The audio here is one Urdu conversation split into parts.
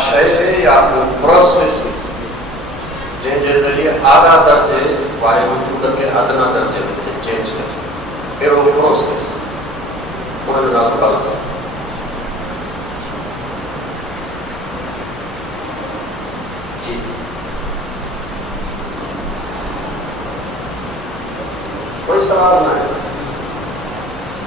شے یا پروسیس جن کے ذریعے اعلیٰ درجے والے وجود کے ادنا درجے میں چینج کر اہڑو پروسیس ان جو نالو کال جی کوئی سوال نہ ہے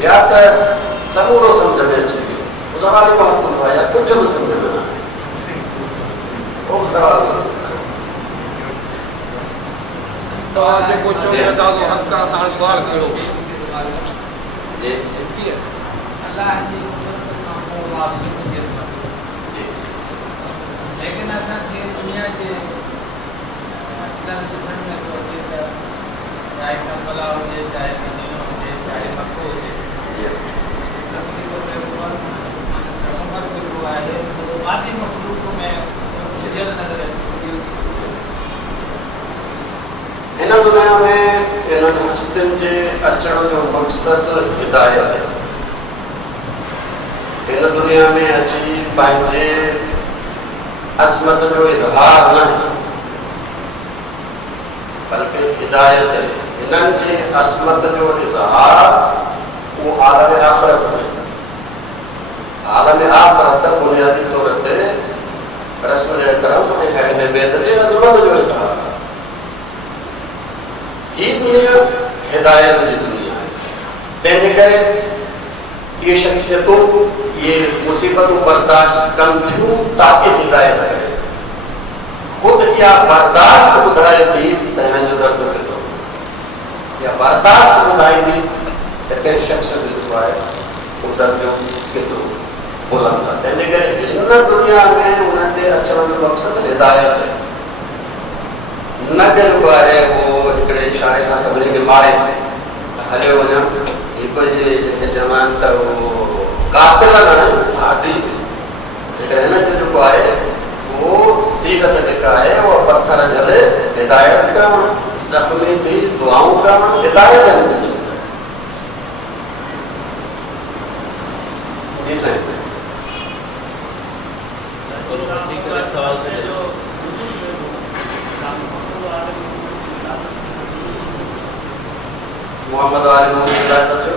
یا تو سمورو سمجھ میں اچھے گی سوال ہی بہت ہوندا ہے یا کچھ بھی سمجھ میں نہ وہ سوال سوال جو کچھ ہو جاتا تو ہم کا سوال کرو جی اللہ کی قدرت کا واسطہ جی لیکن ایسا کہ دنیا کے اندر جسم میں تو ہوتا چاہے کمبلا ہو جائے چاہے مدینہ ہو جائے چاہے مکہ ہو جائے تقریباً عمر کو ہوا ہے مادی مخلوق میں جل نظر آتی ہن دنیا میں انہن ہستن کے اچن جو مقصد ہدایت ہے ان دنیا میں اچھی پنجے عظمت جو اظہار نہ ہے بلکہ ہدایت ہے انہن کی عظمت جو اظہار وہ عالم آخرت میں عالم آخرت بنیادی طور پر رسول اکرم اہل بیت کی عظمت جو اظہار یہ دنیا ہدایت کی دنیا ہے تینجے کرے یہ شخصیتوں یہ مصیبتوں برداشت کم تھیوں تاکہ ہدایت کرے خود یا برداشت بدھائے تھی تہن جو درد میں دو یا برداشت بدھائی تھی کہ شخص جو ہے وہ درد جو کتوں بلند تھا تینجے کرے ان دنیا میں انہوں نے اچھا مقصد ہدایت ہے نہ جو ہے وہ ایکڑے اشارے سے سمجھے کہ مارے ہلے ہو جائیں ایک جی جمان تا وہ قاتل نہ عادی ایکڑے نہ جو ہے وہ سیغت جکا ہے وہ پتھر جھلے ہدایت کا زخمی تھی دعاؤں کا ہدایت ہے جسے جی صحیح صحیح سوال سے محمد علی محمد ہدایت جو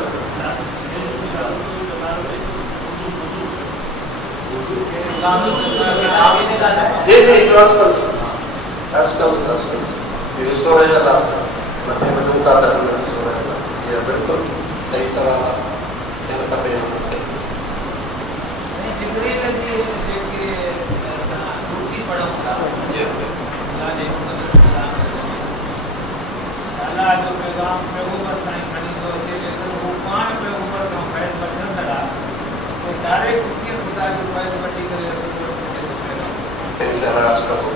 جی جی جو کل یہ سورہ اللہ متھے میں دوں کا درمیان سورہ اللہ جی بالکل صحیح سوال سین کا بیان جبریل کی روٹی پڑھا جی اللہ جو پیغام پیغمبر تائیں کھڑی تو ہوتے لیکن وہ پان پیغمبر کا فیض بچن تھا تو ڈائریکٹ کی خدا کی فیض بٹی کرے رسول اللہ انشاءاللہ آج کا ہو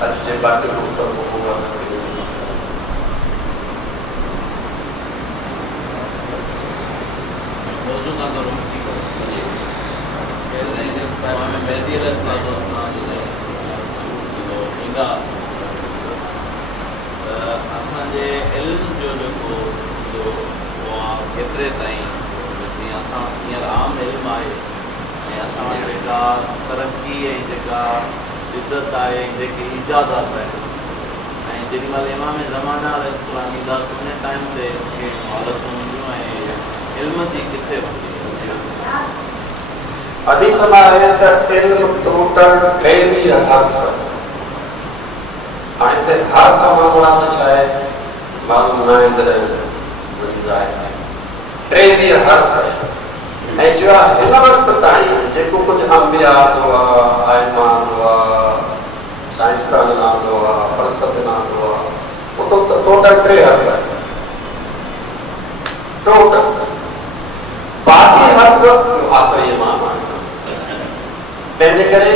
آج جب باقی گفتگو ہوگا موضوع کا کروں جی کہتے ہیں جب امام مہدی علیہ السلام جو اساں علم جو کترے تائیں اساں ہیر عام علم ہے اساں جگہ ترقی ہے جگہ شدت ہے جگہ ایجادات ہے جن مل امام زمانہ علیہ السلام دا کتنے ٹائم تے کہ حالت ہوں ہیں علم جی کتے ہوتی حدیث میں ہے کہ علم ٹوٹل ٹیلی حرف آئندہ حرف معاملات چاہے معلوم نہ اندر منزائے ٹیلی حرف ہے جو ہن وقت تائیں جیکو کچھ انبیاء ہوا ائمان ہوا سائنسدان نام ہوا فلسفے نام ہوا وہ تو ٹوٹل 3 حرف ہے ٹوٹل باقی حرف آخری امام ہے تینجے کرے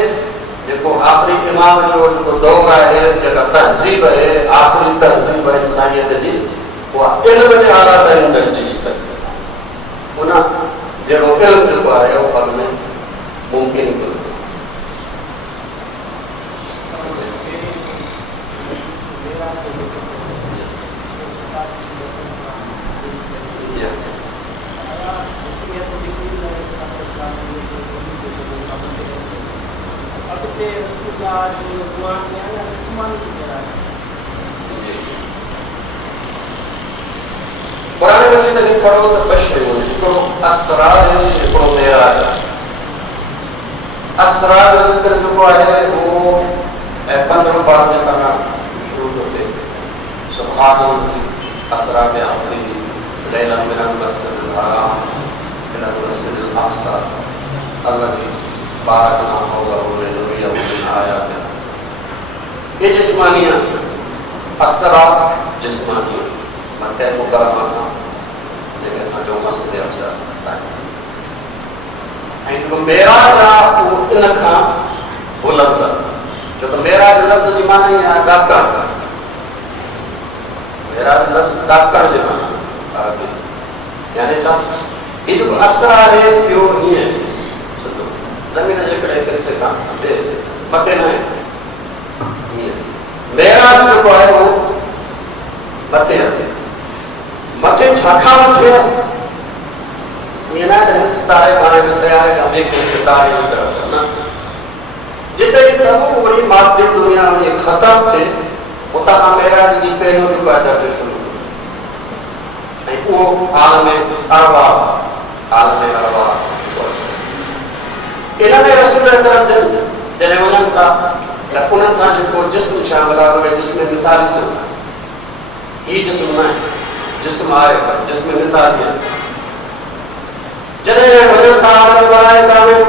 جیکو آخری امام جو دور ہے جگہ تہذیب ہے آخری تہذیب ہے انسانیت جی وہ علم کے حالات اندر جی تہذیب ہے انہاں جڑو علم جو ہے وہ پل میں ممکن کرو قرآن مجید میں پڑھو تو بشر ہکڑو اسرار ہکڑو معراج اسرار جو ذکر جو ہے وہ 15 بار میں کرنا شروع ہوتے ہیں سبحان الذی اسرا بعبدہ لیلا من المسجد الحرام الى المسجد الاقصى الذی بارکنا حولہ لنریہ من آیاتنا. یہ جسمانیہ اسرا جسمانیہ مکہ مکرمہ جیسے اساں جو مسجد اقصی ہے جو معراج وہ ان کھاں بلند جو کہ معراج لفظ جی معنی ہے ڈاکڑ معراج لفظ ڈاکڑ جو معنی عربی یعنی چھا یہ جو اسرا ہے کیوں ہی ہے سدو زمین جے کڑے کسے کا بے سے مکے نہ ہے یہ معراج جو ہے وہ متے ہے متے چھاکھا متے ہے یہ نہ ہے ستارے کھانے میں سیارے کا ایک ستارے کی طرف نا جتے سب پوری مادی دنیا میں ختم تھے اتا معراج جی پہلو جو پیدا شروع ہے وہ عالم ارواح انہاں میں رسول اکرم جن ونن تھا انہاں سان جو جسم شامل ہے جسم مثالی چلتا یہ جسم نہ ہے جسم آئے جسم مثالی ہے جنہیں وجن تھا ملائکہ میں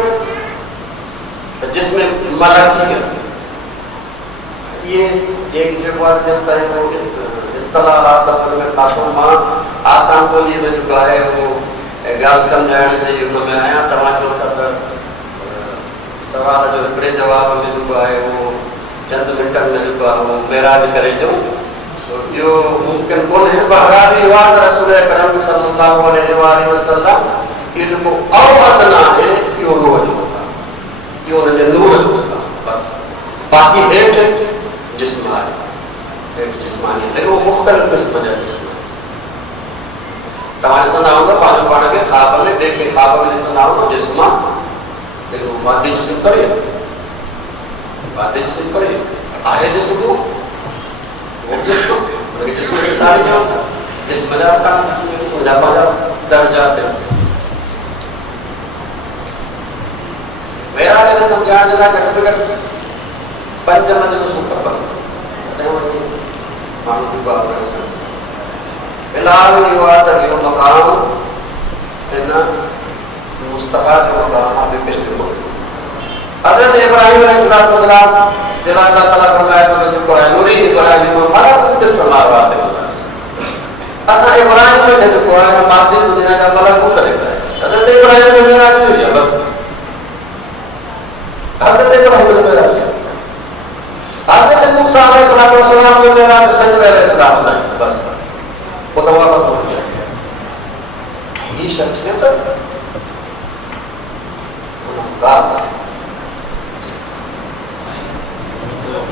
جس میں ملکی ہے یہ ایک جو بات جستا ہے وہ اصطلاحات میں قاسمان آسان بولی میں جو ہے وہ گال سمجھائیں سے یہ میں آیا تماچو تھا سوال جو بڑے جواب میں جو ہے وہ چند منٹن میں جو وہ معراج کرے جو یہ ممکن کون ہے بہرحال وعد رسول اکرم صلی اللہ علیہ وآلہ وسلم یہ جو اوادنا ہے یہ روح ہوگا یہ انہیں نور ہوگا بس باقی ہیٹ جسم ہے ہیٹ جسمانی لیکن وہ مختلف قسم ہے جسم تمہارے سنا ہوگا پانا کے خواب میں دیکھ کے خواب میں سنا ہوگا جسم لیکن وہ مادی جسم کرے مادی جسم کرے آئے جسم کو وہ جسم جسم کے سارے جاؤں جسم جاتا ہے جسم کو جاپا جاؤ در جاتے ہیں معراج نے سمجھانے جلا گھٹ گھٹ 5 مجلس اوپر پر مانو کی بات کرے سمجھ الہی وعدہ کی مقام ان مصطفیٰ کے مقام آپ پہ جو حضرت ابراہیم علیہ السلام جلا اللہ تعالیٰ فرمایا تو جو قرآن نوری ابراہیم ملکوت السماوات والارض اساں ابراہیم میں جو قرآن مادی دنیا کا ملکوت کرے حضرت ابراہیم نے معراج ہوئی بس حضرت ابراہیم نے معراج حضرت موسیٰ علیہ السلام نے معراج خضر علیہ السلام نے بس وہ تو واپس ہو گیا یہ شخصیت کا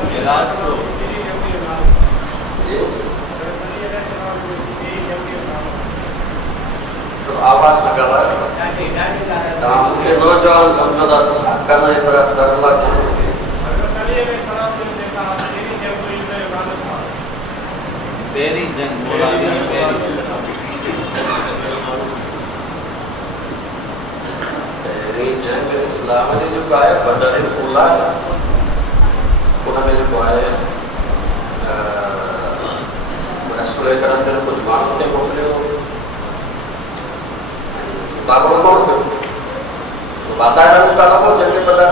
معراج کو تو آواز لگا ہوا ہے تمام کے نوجوان سمجھا کرنا ہے پر اثر اللہ کو پہلی جنگ مولا علی پہلی جنگ اسلام نے جو کہا ہے بدر اولا انہوں نے جو کہا ہے رسول اکرم نے کچھ مانو کے موکلے ہو باقروں کون کرو بات آیا مطالعہ کو جنگ بدر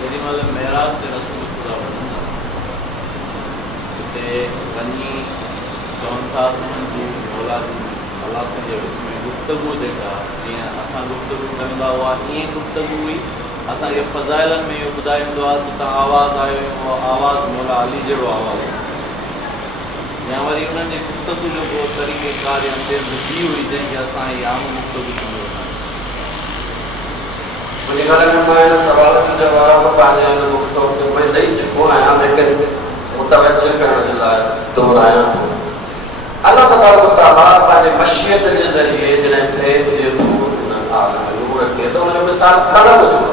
جیڑی مال معراج تے رسول خدا بننا تے ونی سون تھا جو مولا اللہ سے جو اس میں گفتگو دیکھا جی اساں گفتگو کندا ہوا یہ گفتگو ہوئی اساں کے فضائلن میں خدائے دعا تا آواز آئے وہ آواز مولا علی جڑو آواز یا وری انہوں نے گفتگو جو کو طریقے کار اندر دی ہوئی جن کے اساں یہ عام گفتگو سمجھو مجھے گھر میں نے سوال کا جواب پہلے میں گفتگو کہ میں نہیں چکو آیا لیکن متوجہ کرنے کے لئے دور آیا تھا اللہ تبارک و تعالیٰ پہلے مشیت کے ذریعے جنہیں فیض لیے تھو جنہیں عالم نور کے تو انہیں مثال کھڑا ہو جو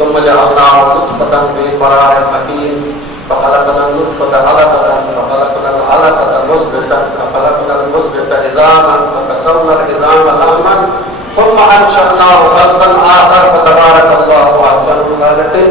ثم جعلناه نطفة في قرار مكين فخلقنا النطفة علقة فخلقنا العلقة مضغة فخلقنا المضغة عظاما فكسونا العظام لحما ثم أنشأناه خلقا آخر فتبارك الله أحسن الخالقين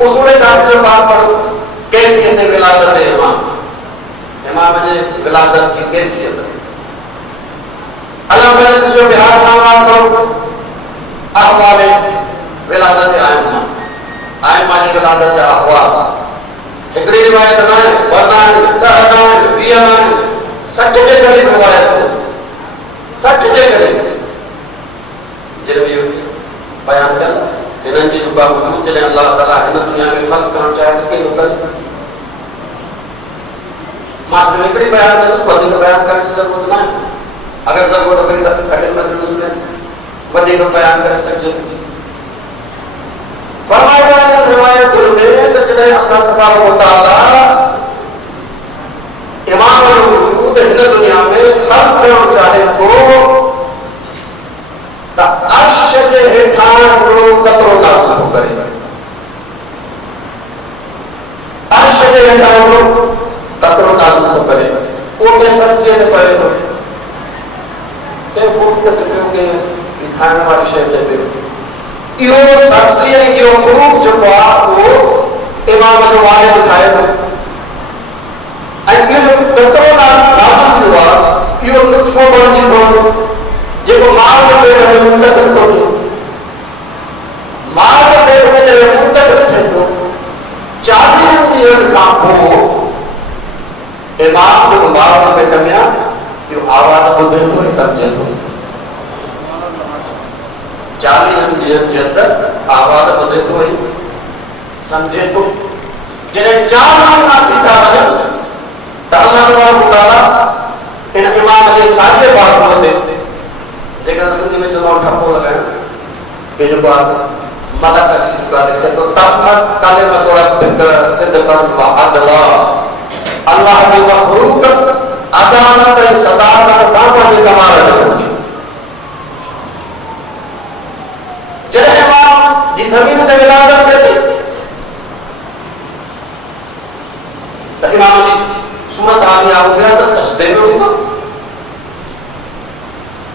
اصول کافی جو بات پڑھو کیفیت ولادت امام جی ولادت کی کیفیت علم بلد جو بہار نامات کرو احوال ولادت آئمہ جی ولادت جا احوال ہکڑی روایت نائیں ورنائیں دہنائیں بیانائیں سچ جے قریب روایت ہو سچ جے قریب جن بھی بیان کیا انہاں جی جو باوجود جنہیں اللہ تعالیٰ ہن دنیا میں خلق کرنا چاہے تو کیوں کرے ماسٹر ہکڑی بیان کرے تو ودی کا بیان کرنے کی ضرورت نہ ہے اگر ضرورت ہوئی تو اگر مجلس میں ودی کا بیان کرے سکتے فرمایا ہے روایت میں جنہیں اللہ تبارک و تعالی امام الوجود ہن دنیا میں خلق کرنا چاہے تو تا عرش کے ہیٹھاں ہکڑو قطرو نازل تو کرے عرش کے ہیٹھاں ہکڑو قطرو نازل تو کرے وہ کے شخصیت پڑے تو کہ فوٹ کے پیو کے کھانے والی شے تے پیو یہ شخصیت یہ فروٹ جو وہ امام جو والد اٹھائے تھے یہ جو قطرو نازل ہوا یہ لطفو بنجی تھو جو ماں کے پیٹ میں منتقل کو تھی ماں کے پیٹ میں جب منتقل تھے تو 40 ڈیڑھ کا کو امام جو ماں کے پیٹ میں یہ آواز بدھے تو ہی سمجھے تو 40 ڈیڑھ کے اندر آواز بدھے تو ہی سمجھے تو جنہیں 4 مہینہ تھی تھا وجہ تو اللہ تبارک تعالیٰ ان امام کے ساتھے بات ہوتے لیکن زندگی میں چلو ٹھپو لگائیں یہ جو بات ملک اچھی چکا لکھتے تو تبت کلمت ربک صدقا و عدلا اللہ کی مخلوق عدالت صداقت صافہ کے کمال ہوتی جنہیں امام جی زمین کے ولادت ہے تو امام جی صورت آگیا ہو گیا تو سجدے میں ہوگا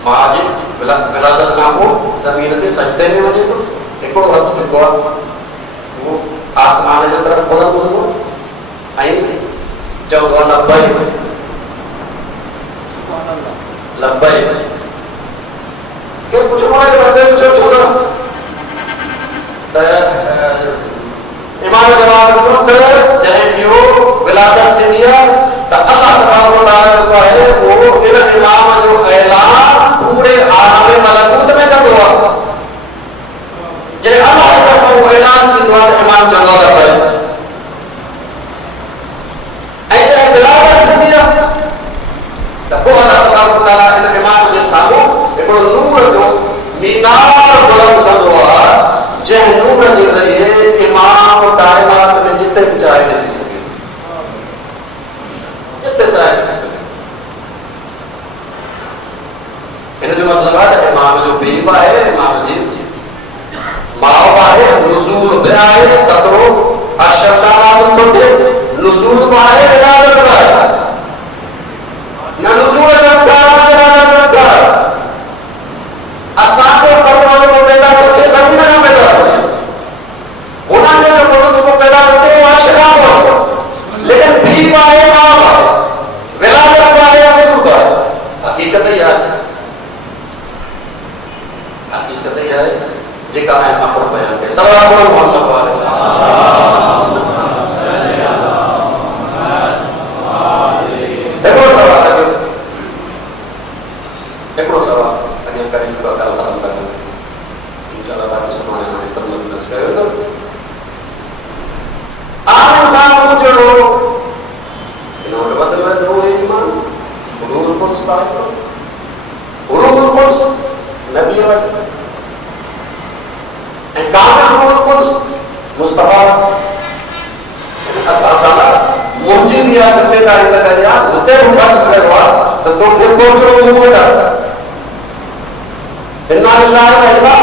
ماں جی ولادت نہ ہو زمین کے سجدے میں ہونے کو ایک بڑا وقت پہ گوا وہ آسمان کے طرف بلند ہو آئیں جب وہ لبائی لبائی کہ کچھ ہونا ہے لبائی کچھ چھوڑا امام جواب کو جنہیں کیوں ولادت سے دیا تو اللہ تبارک و تعالیٰ کو ہے وہ ان امام جو اعلان پورے عالم ملکوت میں کر ہوا جنہیں اللہ کا وہ اعلان کی دعا امام چلو لگا ایسے ولادت سے دیا تو وہ اللہ تبارک و تعالیٰ ان امام کے سامنے ایک نور جو مینار بلند کر ہوا جن نور کے ذریعے امام کائنات میں جتنے چاہے نہیں سکے جتنے چاہے نہیں سکے انہیں جو مطلب ہے امام جو بیوہ ہے امام جی ماں ہے نزول بھی آئے قطرو اشرشانات تو تھے نزول بھی آئے ولادت بھی آئے نہ نزول جب کارا ولادت بھی کارا اساں کو قطروں کو پیدا کرتے زمین نہ پیدا کرتے ہونا جو ملک کو پیدا کرتے وہ اشرا پہنچو لیکن بھی آئے ماں آئے ولادت آئے نزول آئے حقیقت ہی آئے حقیقت ہی آئے جی کہا ہے مقر بیان کے سلام علیکم محمد والے ایکڑو سوال ہے ایکڑو سوال اگر کریں گے اگر ختم تک انشاءاللہ تعالی سنانے میں تم لوگ نس کرے گا عام انسان کو جو لوگ انہوں نے بدل ہے روح ایمان روح القدس طاقت روح القدس نبی والے کامل روح القدس مصطفیٰ اللہ تعالیٰ مجھے بھی آ سکتے داری لگایا ہوتے ہو فرض کروا تو تو پھر پہنچو وہ ڈاکتا اِنَّا لِلَّهِ وَإِنَّا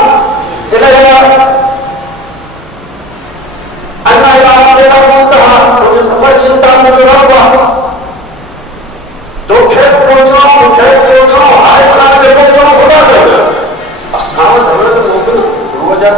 إِلَيْهِ اَنَّا إِلَىٰ رَبِّكَ مُنتَهَىٰ کیونکہ سفر کی انتہا میں جو رب ہوا تو پھر پہنچو پھر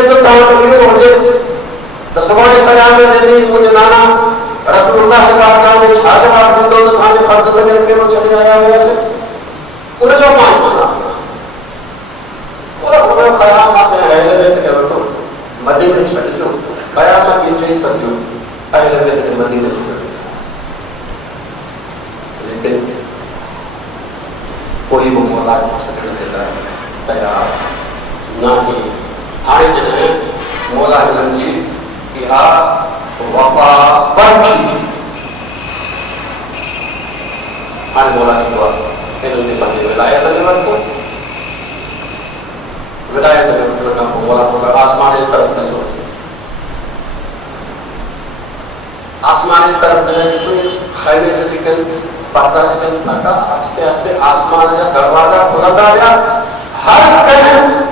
تو تعلق ہو جائے تو سوائے قیام جنی مجھے نانا رسول اللہ کے بارگاہ میں چھا جواب دیں تو تمہارے فرض لگے کے وہ چلے آیا ہوا سے انہیں جو مائیں پڑھا اور انہیں خیام آپ نے اہل بیت کے رکھو مدینہ چھڑ جو قیامت کی چاہی سمجھو اہل بیت کے مدینہ چھڑ جو لیکن کوئی وہ مولا کی چھڑنے کے لئے تیار نہ ہی ہارے جنہیں مولا ہلن جی یہاں وفا بخشی ہر مولا کی دعا انہوں نے پہلے ولایت میں وقت کو ولایت میں مطلب کہ مولا کو آسمان کی طرف نسو آسمان کی طرف نسو خیمے جو دکھن پردہ دکھن پاکا آستے آستے آسمان کا دروازہ کھلتا گیا ہر کہیں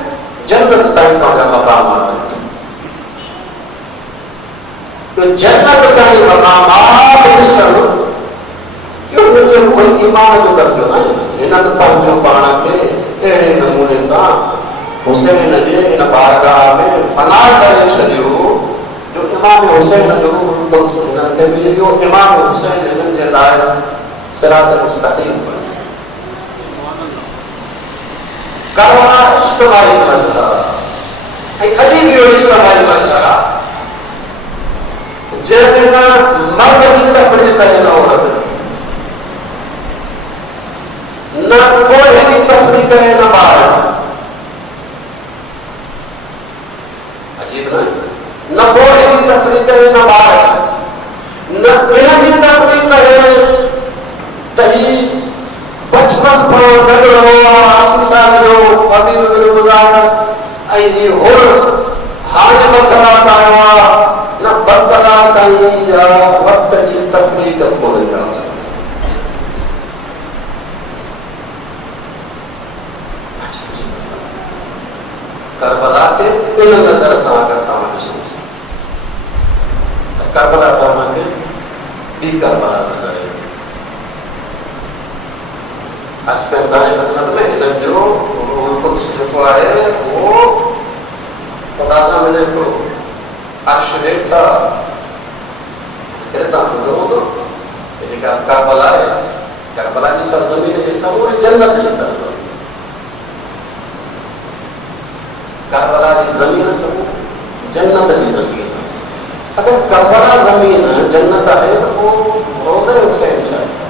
جنت تائیں پہنچا مقام آتا تو جنت تائیں مقامات بسر کیوں مجھے کوئی ایمان جو کر جو نہیں انہاں پہنچو پانا کے ایڑے نمونے سا حسین نجے ان بارگاہ میں فنا کرے چھجو جو امام حسین جو تو سنتے ملے جو امام حسین جنن جلائے صراط مستقیم پر کربلا اجتماعی مسئلہ ایک عجیب یہ اجتماعی مسئلہ جیسے نہ مرد کی تفریق ہے نہ عورت نہ کوئی کی تفریق ہے نہ باہر عجیب نہ کوئی کی تفریق ہے نہ باہر نہ ان کی تفریق ہے تہی بچپن پر گڑو آسی سال جو قدیم میں گزار ایدی ہور ہانے بطلات آیا نہ بطلات آئی یا وقت کی تفریق کو نہیں جا سکتے کربلا کے ان نظر ساں کرتا ہوں سوچ کربلا کا مانے بھی کربلا نظر ہے آج کے افدائی مطلب میں انہیں جو روح قدس جو ہے وہ خدا سا میں نے تو عرش دیکھ تھا کہتا ہوں دو دو یہ کہ کربلا ہے کربلا کی سرزمین ہے یہ سمور جنت کی سرزمین کربلا کی زمین ہے سمور جنت کی زمین اگر کربلا زمین جنت ہے تو وہ روزہ حسین چاہتا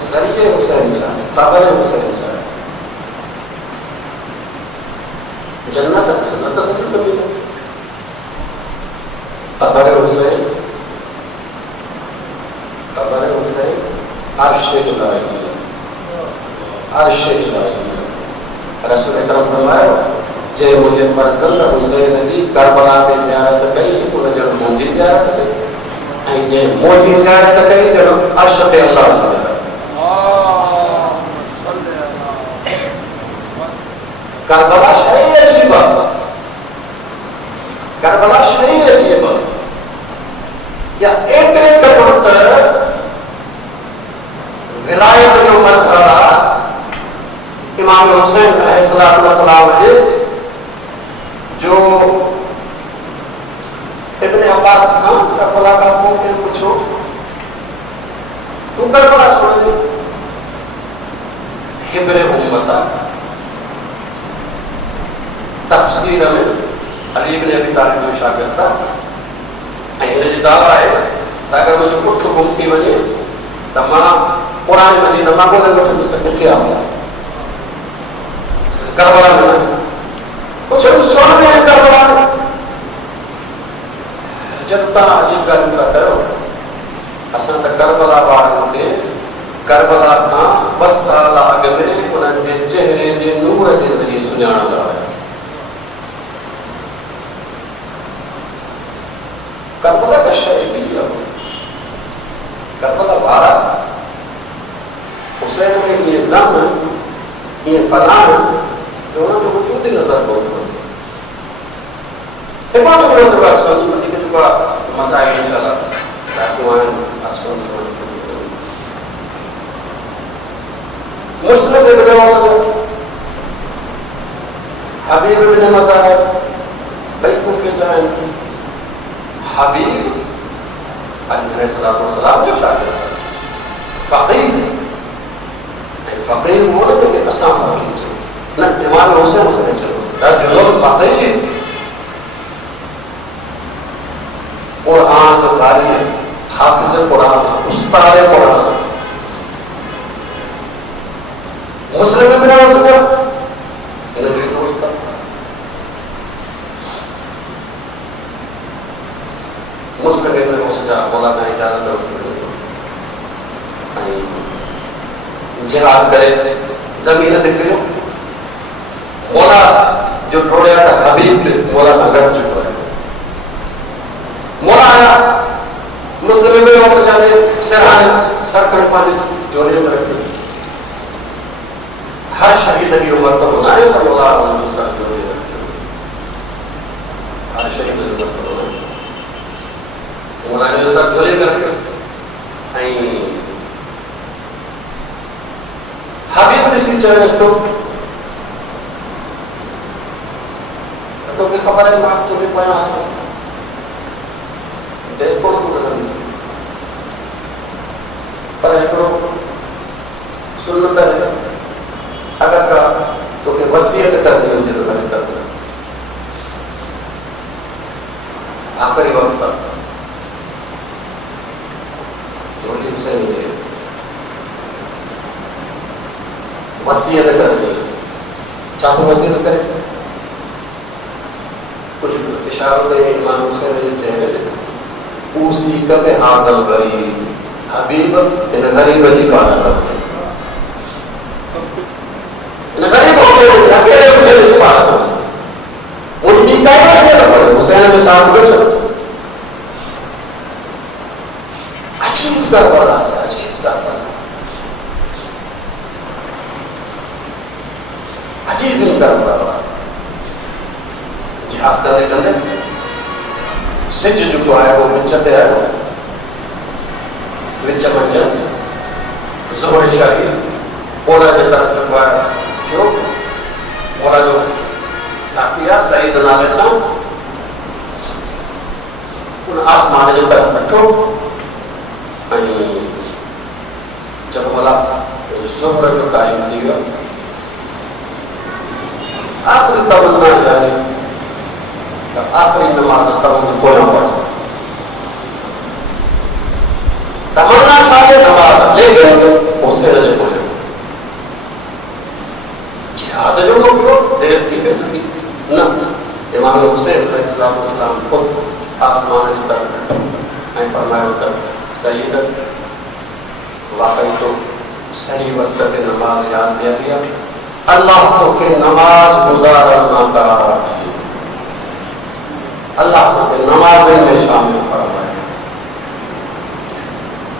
سریع حسین چاہتا قبر حسین چاہتا جنت جنت سے زمین ہے قبر حسین عرش الہی عرش الہی رسول اکرم فرمایا جے مجھے فرزند حسین جی کربلا میں زیارت کئی انہیں جو موجی زیارت کئی جے موجی زیارت کئی جو عرش اللہ زیارت کربلا شہی عجیب کربلا شہی عجیب یا ایترے کبرت ولایت جو مسئلہ امام حسین علیہ السلام جی جو ابن عباس خان کربلا کا موقع پوچھو تو کربلا چھوڑ دے حبر امتا تفسیر میں علی بن ابی طالب جو شاگرد تھا اینے جی دعویٰ ہے تاکہ مجھے کچھ گمتی وجے تمام قرآن مجید نہ بولے گا تو سے کچھ آتا کربلا میں کچھ اس چھوڑ میں ہے کربلا میں جب تا عجیب گالی کا کرو اصلا تا کربلا باروں کے کربلا کا بس سال آگے میں انہوں نے چہرے جے نور جے ذریعے سنیانا دا رہا ہے کربلا کا شہر بھی لگو کربلا بارہ حسین میں یہ زم یہ فلان جو انہوں نے وجود نظر بہت ہوتی ہے بہت جو نظر آج کل جو دیکھے جو بڑا مسائل انشاءاللہ رہتو آئیں آج کل مسلم ابن وسلم حبیب ابن مظاہر حبیب علیہ السلام جو شاگرد فقیر فقیر وہ نہ کہ اساں فقیر چلو نہ امام حسین سے چلو رجل فقیر قرآن قاری حافظ قرآن استاد قرآن مسلم میں ہو سکتا انہیں جو ایک استاد مسلم میں ہو سکتا مولانا اجازت ہوتی جہاد کرے زمین نکلو مولا جو ٹوڑے آتا حبیب مولا سے گھر چکا ہے مولا آیا مسلم میں ہو سکتا ہے سرحانے سر کھڑ پانے جوڑے میں رکھے ہر شہید کی عمر تو بنائے تو مولا علیہ سر جوڑے رکھے ہر شہید کی عمر تو بنائے مولا علیہ سر جوڑے میں رکھے حبیب رسی چاہے تو کہ خبر ہے ماں تو کہ پایا آج کرتا دیکھ کون کو زندگی پر ایکڑو سنتا ہے اگر کا تو کہ وصیت کر دی مجھے تو گھر کر دیا آخری وقت تک چھوٹی اسے مجھے وصیت کر دی چاہتے وصیت کرے کچھ اشارہ دے امام حسین نے چہرے دے اوسی کب حاضر غریب حبیب ان غریب جی پانا کرتے ان غریب حسین اکیلے حسین جی پانا کرتے ان کی کئی وصیت پڑے حسین میں ساتھ میں چلتے عجیب کربلا ہے عجیب کربلا عجیب ان کربلا جہاد کرنے کرنے سج جو آیا وہ وچتے آیا وچ بچ جائے زہر شاہی اولا جو طرف جو آیا کیوں اولا جو ساتھیا سعید نالے سان ان آسمان جو طرف بچو جب اولا زہر جو ٹائم تھی گیا آخری تمنا جائے آخری نماز تمنا کوئی پڑھا تمنا چاہے نماز لیکن اس کے نظر بولے جہاد جو کو دیر تھی پیسے بھی نہ امام حسین صلی اللہ علیہ وسلم خود آسمان کی طرف فرمایا ہوتا سیدت واقعی تو صحیح وقت کے نماز یاد دیا گیا اللہ کو کہ نماز گزارنا قرار دی اللہ کو کہ نماز میں شامل فرمائے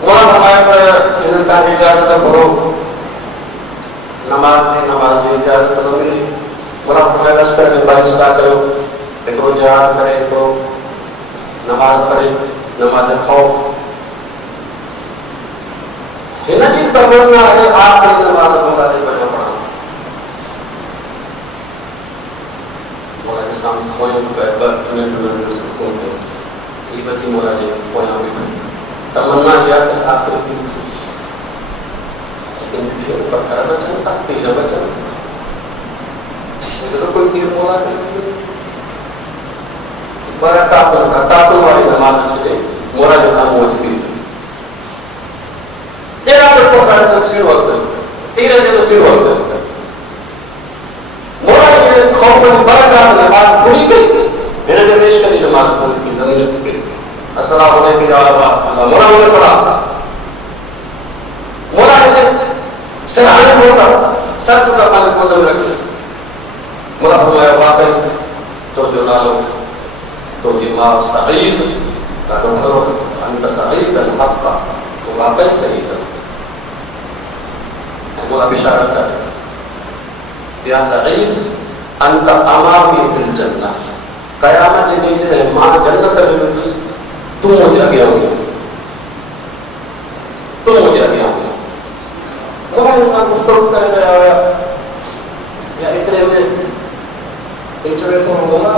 مولا فرمائے پر انہوں کا اجازت کرو نماز کی نماز اجازت نہ ملی مولا فرمائے لشکر سے باحصہ کرو ایکڑو جہاد کرے ایکڑو نماز پڑھے نماز خوف ہن جی تمنا ہے آخری نماز مولا نے پڑھا مولا کے سامنے کوئی پر انہیں سکون دے یہ بچی مولا نے کوئی بھی تمنا کیا کہ آخر کی لیکن ٹھیک پتھر بچن تک تیر بچن جس نے کوئی تیر مولا نہیں بڑا ٹاپن والی نماز چھڑے مولا کے سامنے موج بھی تیرا پر پہنچانے تک سیر وقت تیرے جو سیر وقت مولا یہ خوف و برکات نماز پوری کی میرے جو پیش کری نماز پوری کی زمین فکر کی السلام علیکم یا اللہ مولا علیہ السلام مولا نے سرحانے ہوتا سر چکا پانے کو دم رکھے مولا فرمایا واقعی تو جو نالو تو دماغ سعید نالو بھرو انت سعید الحق تو واقعی سعید مولا بشارت کرتے یا سعید انت امامی فی الجنہ قیامت جنید ہے ماں جنت میں بس تم مجھے آگیا ہوں تم مجھے آگیا ہوں مولا انہا گفتگو کرے گیا یا اتنے میں ایک جگہ تو مولا